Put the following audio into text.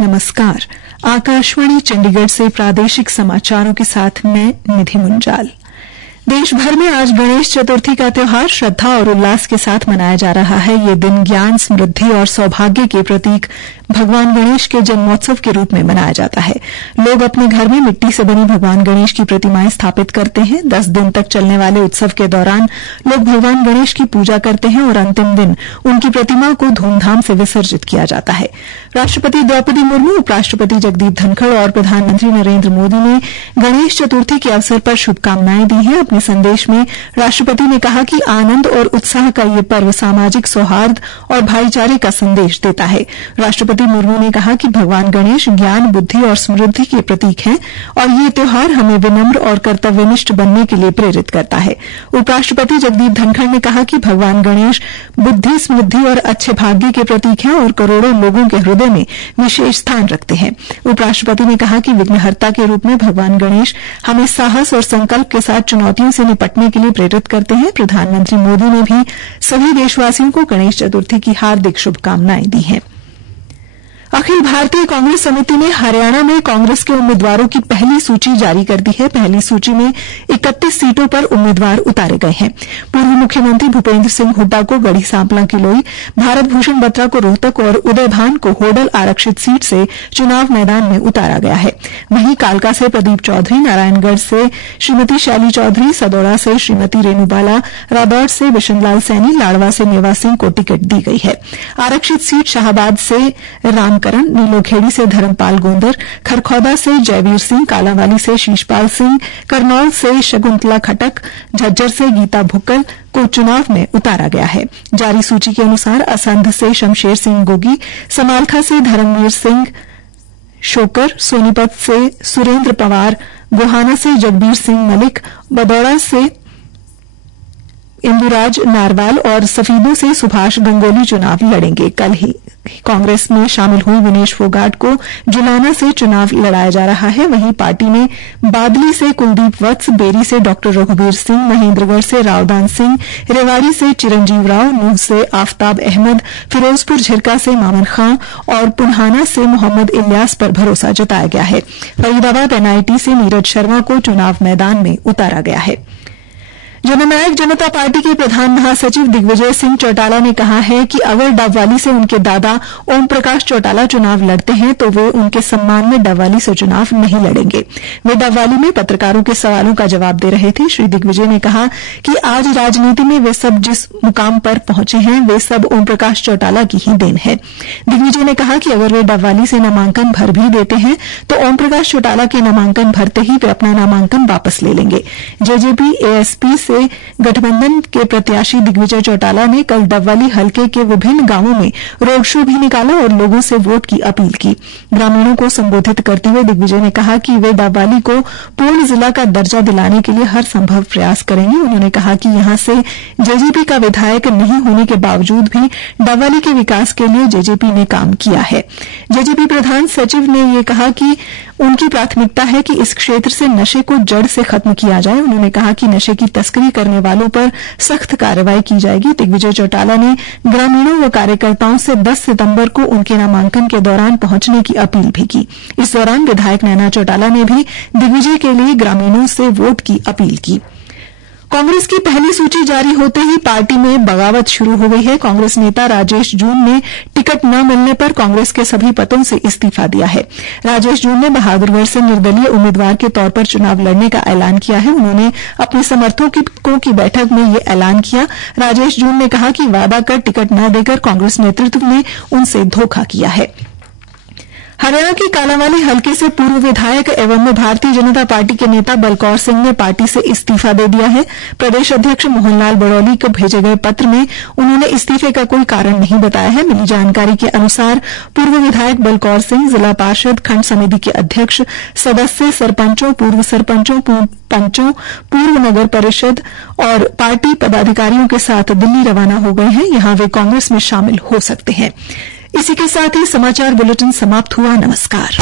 नमस्कार। आकाशवाणी चंडीगढ़ से प्रादेशिक समाचारों के साथ मैं निधि मुंजाल। देश भर में आज गणेश चतुर्थी का त्यौहार श्रद्धा और उल्लास के साथ मनाया जा रहा है। ये दिन ज्ञान, समृद्धि और सौभाग्य के प्रतीक भगवान गणेश के जन्मोत्सव के रूप में मनाया जाता है। लोग अपने घर में मिट्टी से बनी भगवान गणेश की प्रतिमाएं स्थापित करते हैं। 10 दिन तक चलने वाले उत्सव के दौरान लोग भगवान गणेश की पूजा करते हैं और अंतिम दिन उनकी प्रतिमा को धूमधाम से विसर्जित किया जाता है। राष्ट्रपति द्रौपदी मुर्मू, उपराष्ट्रपति जगदीप धनखड़ और प्रधानमंत्री नरेंद्र मोदी ने गणेश चतुर्थी के अवसर पर शुभकामनाएं दी हैं। अपने संदेश में राष्ट्रपति ने कहा कि आनंद और उत्साह का ये पर्व सामाजिक सौहार्द और भाईचारे का संदेश देता है। राष्ट्रपति मुर्मू ने कहा कि भगवान गणेश ज्ञान, बुद्धि और समृद्धि के प्रतीक हैं और ये त्यौहार हमें विनम्र और कर्तव्यनिष्ठ बनने के लिए प्रेरित करता है। उपराष्ट्रपति जगदीप धनखड़ ने कहा कि भगवान गणेश बुद्धि, समृद्धि और अच्छे भाग्य के प्रतीक हैं और करोड़ों लोगों के हृदय में विशेष स्थान रखते हैं। उपराष्ट्रपति ने कहा कि विघ्नहर्ता के रूप में भगवान गणेश हमें साहस और संकल्प के साथ चुनौतियों से निपटने के लिए प्रेरित करते हैं। प्रधानमंत्री मोदी ने भी सभी देशवासियों को गणेश चतुर्थी की हार्दिक शुभकामनाएं दी हैं। अखिल भारतीय कांग्रेस समिति ने हरियाणा में कांग्रेस के उम्मीदवारों की पहली सूची जारी कर दी है। पहली सूची में 31 सीटों पर उम्मीदवार उतारे गए हैं। पूर्व मुख्यमंत्री भूपेंद्र सिंह हुड्डा को गढ़ी सांपला किलोई, भारत भूषण बत्रा को रोहतक और उदय भान को होडल आरक्षित सीट से चुनाव मैदान में उतारा गया है। वहीं कालका से प्रदीप चौधरी, नारायणगढ़ से श्रीमती शैली चौधरी, सदौड़ा से श्रीमती रेणुबाला, रादौर से बिशनलाल सैनी, लाडवा से मेवा सिंह को टिकट दी गई है। आरक्षित सीट शाहबाद से रामकरण, नीलोखेड़ी से धर्मपाल गोंदर, खरखौदा से जयवीर सिंह, कालांवाली से शीशपाल सिंह, करनौल से शकुंतला खटक, झज्जर से गीता भुक्कल को चुनाव में उतारा गया है। जारी सूची के अनुसार असंध से शमशेर सिंह गोगी, समालखा से धर्मवीर सिंह शोकर, सोनीपत से सुरेंद्र पवार, गोहाना से जगबीर सिंह मलिक, बदौड़ा से इंदुराज नारवाल और सफीदों से सुभाष गंगोली चुनाव लड़ेंगे। कल ही कांग्रेस में शामिल हुई विनेश फोगाट को जुलाना से चुनाव लड़ाया जा रहा है। वहीं पार्टी में बादली से कुलदीप वत्स, बेरी से डॉ रघुबीर सिंह, महेंद्रगढ़ से रावदान सिंह, रेवाड़ी से चिरंजीव राव, नूह से आफताब अहमद, फिरोजपुर झिरका से मामन खां और पुन्हाना से मोहम्मद इलियास पर भरोसा जताया गया है। फरीदाबाद एनआईटी से नीरज शर्मा को चुनाव मैदान में उतारा गया है। जननायक जनता पार्टी के प्रधान महासचिव दिग्विजय सिंह चौटाला ने कहा है कि अगर डबवाली से उनके दादा ओम प्रकाश चौटाला चुनाव लड़ते हैं तो वे उनके सम्मान में डबवाली से चुनाव नहीं लड़ेंगे। वे डबवाली में पत्रकारों के सवालों का जवाब दे रहे थे। श्री दिग्विजय ने कहा कि आज राजनीति में वे सब जिस मुकाम पर पहुंचे हैं वे सब ओम प्रकाश चौटाला की ही देन है। दिग्विजय ने कहा कि अगर वे डबवाली से नामांकन भर भी देते हैं तो ओम प्रकाश चौटाला के नामांकन भरते ही वे अपना नामांकन वापस ले लेंगे। जेजेपी एएसपी से गठबंधन के प्रत्याशी दिग्विजय चौटाला ने कल डबवाली हलके के विभिन्न गांवों में रोड शो भी निकाला और लोगों से वोट की अपील की। ग्रामीणों को संबोधित करते हुए दिग्विजय ने कहा कि वे डबवाली को पूर्ण जिला का दर्जा दिलाने के लिए हर संभव प्रयास करेंगे। उन्होंने कहा कि यहां से जेजेपी का विधायक नहीं होने के बावजूद भी डबवाली के विकास के लिए जेजेपी ने काम किया है। जेजेपी प्रधान सचिव ने यह कहा कि उनकी प्राथमिकता है कि इस क्षेत्र से नशे को जड़ से खत्म किया जाए। उन्होंने कहा कि नशे की तस्करी करने वालों पर सख्त कार्रवाई की जाएगी। दिग्विजय चौटाला ने ग्रामीणों व कार्यकर्ताओं से 10 सितंबर को उनके नामांकन के दौरान पहुंचने की अपील भी की। इस दौरान विधायक नैना चौटाला ने भी दिग्विजय के लिए ग्रामीणों से वोट की अपील की। कांग्रेस की पहली सूची जारी होते ही पार्टी में बगावत शुरू हो गई है। कांग्रेस नेता राजेश जून ने टिकट न मिलने पर कांग्रेस के सभी पदों से इस्तीफा दिया है। राजेश जून ने बहादुरगढ़ से निर्दलीय उम्मीदवार के तौर पर चुनाव लड़ने का ऐलान किया है। उन्होंने अपने समर्थकों की बैठक में ये ऐलान किया। राजेश जून ने कहा कि वादा कर टिकट न देकर कांग्रेस नेतृत्व ने उनसे धोखा किया है। हरियाणा के कालांवाली हलके से पूर्व विधायक एवं भारतीय जनता पार्टी के नेता बलकौर सिंह ने पार्टी से इस्तीफा दे दिया है। प्रदेश अध्यक्ष मोहनलाल बड़ौली को भेजे गए पत्र में उन्होंने इस्तीफे का कोई कारण नहीं बताया है। मिली जानकारी के अनुसार पूर्व विधायक बलकौर सिंह जिला पार्षद, खंड समिति के अध्यक्ष, सदस्य, सरपंचों, पूर्व सरपंचों, पंचों, पूर्व नगर परिषद और पार्टी पदाधिकारियों के साथ दिल्ली रवाना हो गए हैं। यहां वे कांग्रेस में शामिल हो सकते हैं। इसी के साथ ही समाचार बुलेटिन समाप्त हुआ। नमस्कार।